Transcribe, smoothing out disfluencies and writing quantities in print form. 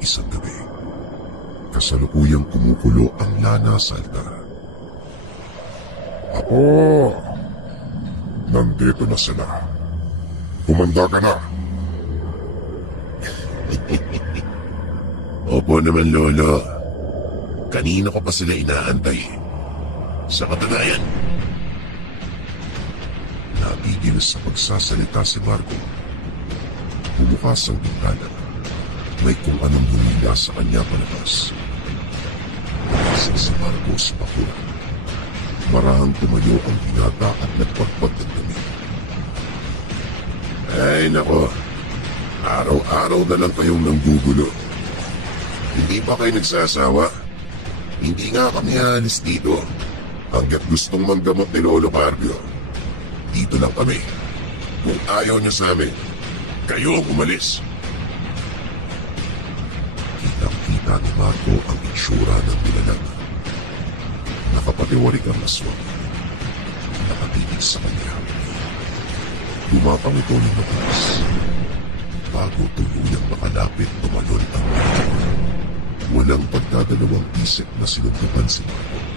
isang gabi. Kasalukuyang kumukulo ang lana sa altar. Apo! Nandito na sila. Humanda ka na. Opo naman, Lolo. Kanina ko pa sila inaantay. Sa katunayan, natigil sa pagsasalita si Marco. Bumukas ang bintana. May kung anong humila sa kanya palabas. Nakasal si Marco sa bakuran. Marahang tumayo ang binata at nagpagpag ng dumi. Ay nako, araw-araw na lang kayong nanggugulo. Hindi ba kayo nagsasawa? Hindi nga kami alis dito. Hanggat gustong manggamot ni Lolo Carpio. Dito lang kami. Kung ayaw niya sa amin, kayo ang umalis. Kitang-kita ni Marco ang itsura ng nilalang. Nakapatiwarik ang aswang. Nakatitig sa kanya. Lumapang ito ng mabilis. Bago tuluyang makalapit, tumalon ang medyo. Walang pagdadalawang isip na sinundukan si Marco.